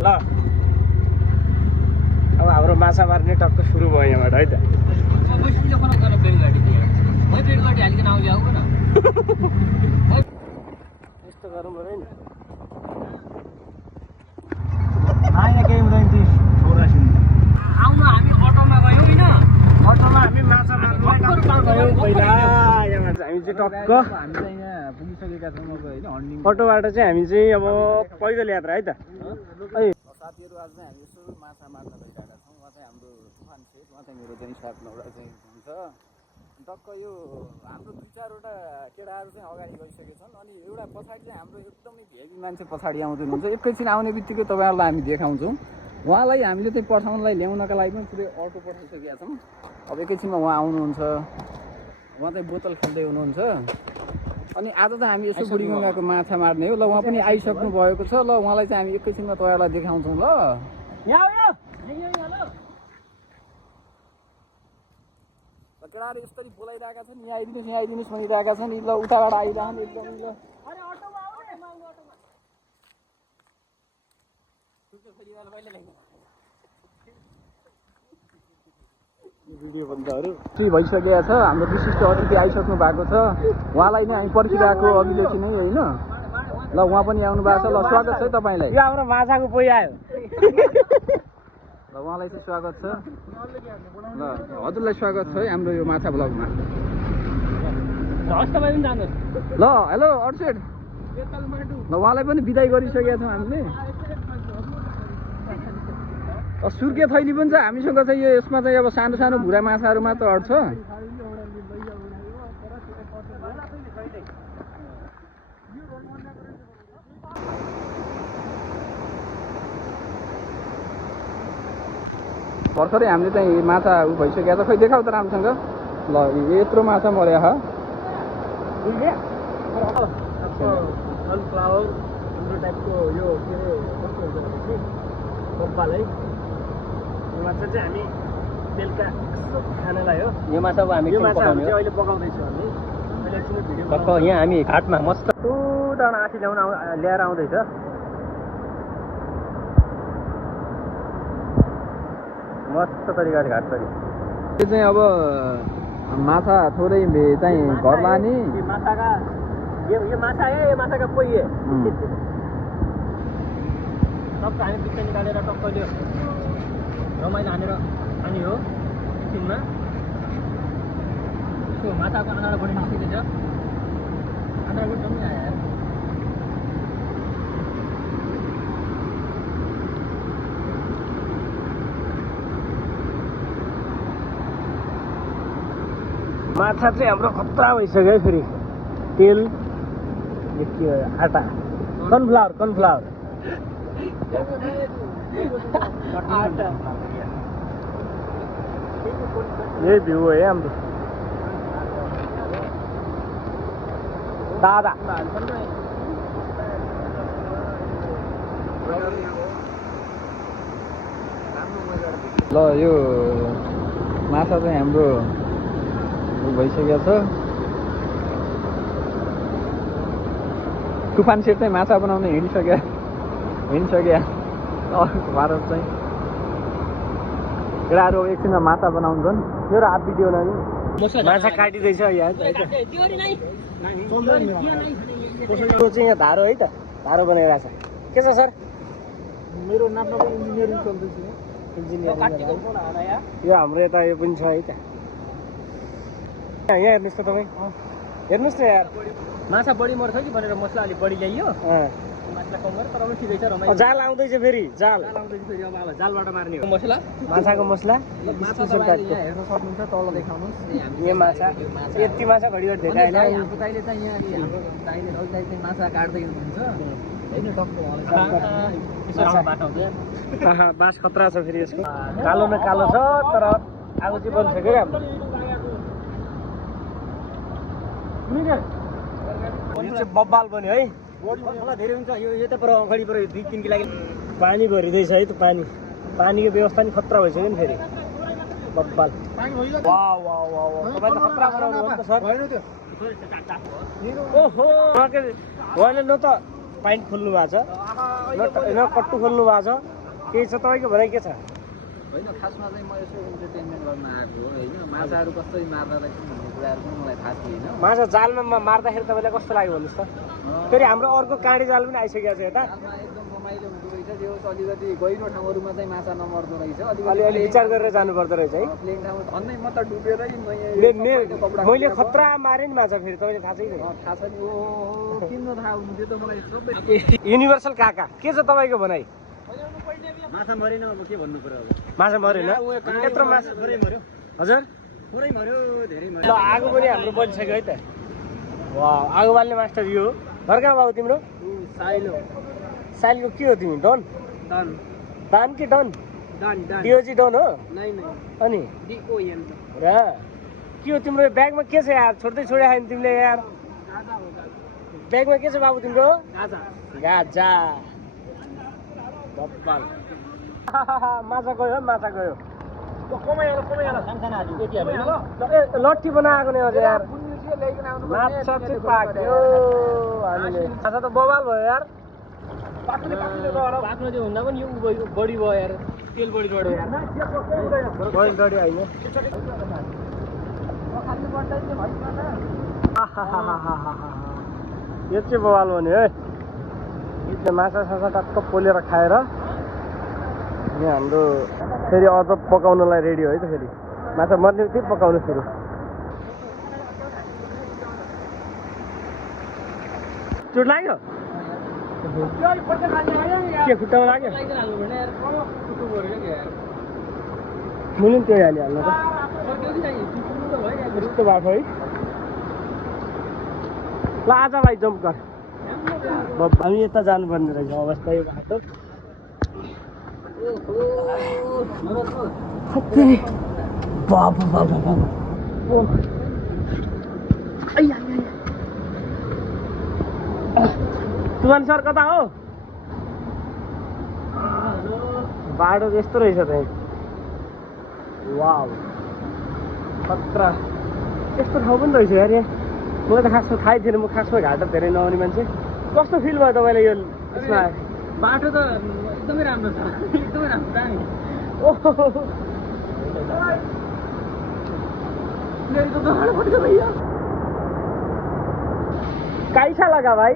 ल अब हाम्रो माछा मार्ने टक्क सुरु भयो यहाँबाट है त। यस्तो गरौँ है नि केही हुँदैन ती छोरासिन आउनु। हामी अटोमा गयौँ होइन, अटोमा हामी माछा मार्नु गयौँ पहिला। यहाँबाट हामी चाहिँ टक्क हामी चाहिँ यहाँ पुगिसकेका छौँ अब होइन। अटोबाट चाहिँ हामी चाहिँ अब पैदल यात्रा है त। साथीहरू आज चाहिँ हामी यसो माछा मार्न गइरहेका छौँ। उहाँ चाहिँ हाम्रो तुफान सेठ, उहाँ चाहिँ मेरो चाहिँ साथमा चाहिँ हुन्छ। टक्क यो हाम्रो 2-4वटा केटाहरू चाहिँ अगाडि गइसकेछन्। अनि एउटा पछाडि चाहिँ हाम्रो एकदमै भेगी मान्छे पछाडि आउँदै हुनुहुन्छ। एकैछिन आउने बित्तिकै तपाईँहरूलाई हामी देखाउँछौँ। उहाँलाई हामीले चाहिँ पर्साउनलाई ल्याउनका लागि पनि पुरै अटो पठाइसकेका छौँ। अब एकैछिनमा उहाँ आउनुहुन्छ। उहाँ चाहिँ बोतल खेल्दै हुनुहुन्छ। अनि आज त हामी यसो बुढीगङ्गाको माछा मार्ने हो। ल उहाँ पनि आइसक्नु भएको छ। ल उहाँलाई चाहिँ हामी एकैछिनमा तपाईँहरूलाई देखाउँछौँ। ल केटाहरू यसरी बोलाइरहेका छन्, यहाँ आइदिनुहोस् भनिरहेका छन्। ल उताबाट आइरहन् एकदमै। ल भिडियो बन्दहरू भइसकेको छ। हाम्रो विशिष्ट अतिथि आइसक्नु भएको छ। उहाँलाई नै हामी पर्खिरहेको अघिल्लो नै होइन। ल उहाँ पनि आउनु भएको छ। ल स्वागत छ है तपाईँलाई। यो हाम्रो माछाको पोइ आयो। ल उहाँलाई चाहिँ स्वागत छ। ल हजुरलाई स्वागत छ है हाम्रो यो माछा ब्लगमा। ल हेलो अर्सेट। ल उहाँलाई पनि बिदाई गरिसकेका छौँ हामीले। सुर्के थैली पनि छ हामीसँग चाहिँ। यो यसमा चाहिँ अब सानो सानो भुरा माछाहरू मात्र अट्छ। भर्खरै हामीले चाहिँ माछा उ भइसकेको छ। खै देखाउ त राम्रोसँग। ल यत्रो माछा मर्या सनफ्लावर हाम्रो टाइपको यो के अरे कस्तो हुन्छ भने कब्बाल है। यो माछा चाहिँ हामी बेलुका खानलाई हो। यो माछा अब हामी अहिले पकाउँदैछौँ हामी। अहिले एकछिन भिडियो यहाँ हामी घाटमा मस्त डाँडा आँखी ल्याएर आउँदैछ। मस्त तरिकाले घाट पनि यो चाहिँ अब माछा थोरै चाहिँ घर लाने माछाका यो माछा है। यो माछाका पोइ टक्क हामी पिक्चर निकालेर टक्क त्यो रमाइलो हानेर खाने हो एकछिनमा। यसो माछाको आँडा बढी निस्किँदैछ। आँडा बढी पनि आयो। माछा चाहिँ हाम्रो खतरा भइसक्यो है। फेरि तेल के आटा कर्नफ्लावर यही भ्यू है हाम्रो दादा। ल यो माछा चाहिँ हाम्रो भइसकेको छ। तुफान सेट चाहिँ माछा बनाउन हिँडिसक्यो। भारत चाहिँ केटाहरू एकछिनमा माछा बनाउँछन्। मेरो हात भिडियो लागि माछा काटिँदैछ यहाँ चाहिँ। यहाँ धारो है त, धारो बनाइरहेछ। के छ सर? मेरो नाममा इन्जिनियरिङ चल्दैछ। यो हाम्रो यता यो पनि छ है त। यहाँ हेर्नुहोस् त तपाईँ, हेर्नुहोस् न यार। माछा बढी मर्छ कि भनेर मसला अलिक बढी ल्याइयो। माछा कम गरेर तर पनि ठिकै छ। रमाइलो जाल आउँदैछ फेरि। जाल आउँदैछ फेरि। अब जालबाट मार्ने हो मसला। माछाको मसला माछा तपाईँ यहाँ हेर्न सक्नुहुन्छ। तल देखाउनुहोस्। यो माछा यति माछा घडी घडी देखाएन। हाम्रो दाइले चाहिँ यहाँ हाम्रो दाइले रौदाइ चाहिँ माछा काट्दै हुनुहुन्छ। बास खतरा छ फेरि यसको। कालो न कालो छ तर आगो चाहिँ बनिसक्यो क्या हाम्रो। यो चाहिँ बब्बाल बन्यो है। धेरै हुन्छ यो यता पर अगाडि पर 2-3 किलो पानी भरिँदैछ है त। पानीको व्यवस्था नि खतरा भइसक्यो नि फेरि। बब्बाल वाह वाह वाह तपाईँ त खतरा बनाउनु हो नि त सर। ओहो होइन न त पाइन्ट खोल्नु भएको छ न कट्टु खोल्नु भएको छ केही छ तपाईँको भनाइ के छ होइन खासमा चाहिँ म यसो इन्टरटेनमेन्ट गर्न आएको हो होइन माछाहरू कसरी मार्दा रहेछ भन्ने कुराहरू पनि मलाई थाहा थिएन माछा जालमा मार्दाखेरि तपाईँलाई कस्तो लाग्यो भन्नुहोस् त फेरि हाम्रो अर्को काँडे जाल पनि आइसकेको छ यता जालमा एकदम रमाइलो हुँदो रहेछ त्यो अलिकति गहिरो ठाउँहरूमा चाहिँ माछा नमर्दो रहेछ अलिअलि विचार गरेर जानु पर्दो रहेछ है प्लेन ठाउँ झन्डै म त डुबेरै मैले खतरा मारेँ नि माछा फेरि तपाईँले थाहा छैन थाहा छ नि ओ किन थाहा हुनु त्यो त मलाई सबै युनिभर्सल काका के छ तपाईँको भनाइ माछा मरेन अब के भन्नु पर्यो अब माछा मरेन यत्रो माछा पुरै मर्यो हजुर पुरै मर्यो धेरै ल मर्यो आगो पनि हाम्रो बलिसक्यो है त वा आगो बाल्ने मास्टर यो हो घर कहाँ बाबु तिम्रो साइलो साइलको के हो तिमी डन डन दान कि डन डन डन डिओजी डन हो नै नै अनि डिओएन र के हो तिम्रो ब्यागमा के छ यार छोड्दै छोडे नि तिमीले यार गाजा हो ब्यागमा के छ बाबु तिम्रो गाजा गाजा बब्बाल माछा गयो माछा गयो लट्ठी बनाएको नि अझ यार माछा चाहिँ पाक्यो हामीले माछा त बवाल भयो यार पाक्ने चाहिँ हुँदा पनि यो बढी भयो यार तेल बढी बढ्यो यार बढी बढी होइन यो चाहिँ बवाल हो नि है माछा साछा टक्क पोलेर खाएर यहाँ हाम्रो फेरि अझ पकाउनलाई रेडी हो है त फेरि माछा मर्ने बित्तिकै पकाउनु सुरु चोट लाग्यो के खुट्टामा लाग्यो मैले पनि त्यो हालिहाल्नु त यस्तो भएको है ल आज भाइ जम्प गर हामी यता जानुपर्ने रहेछ अवस्था यो बाटो तुमान सर कता हो बाटो यस्तो रहेछ त वाउ खतरा यस्तो ठाउँ पनि रहेछ यार यहाँ मलाई त खासमा थाहै थिएन म खासमा घाटो धेरै नआउने मान्छे कस्तो फिल भयो तपाईँलाई यो यसमा बाटो त एकदमै राम्रो छ एकदमै राम्रो दामी कैसा लगा भाई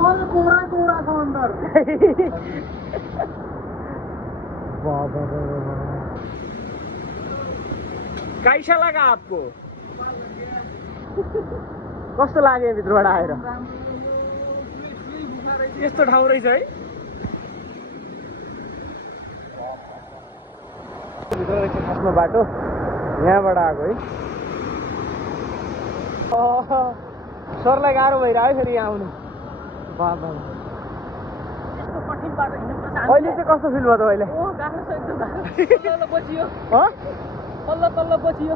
कोहरा कोहरा था अंदर कैसा लगा आपको कस्तो लाग्यो भित्रबाट आएर यस्तो ठाउँ रहेछ है भित्र रहेछ खासमा बाटो यहाँबाट आएको है सरलाई गाह्रो भइरह्यो है फेरि यहाँ आउनु अहिले चाहिँ कस्तो फिल भयो तपाईँलाई तल्लो बचियो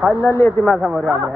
फाइनल्ली यति माछा मऱ्यो हाम्रो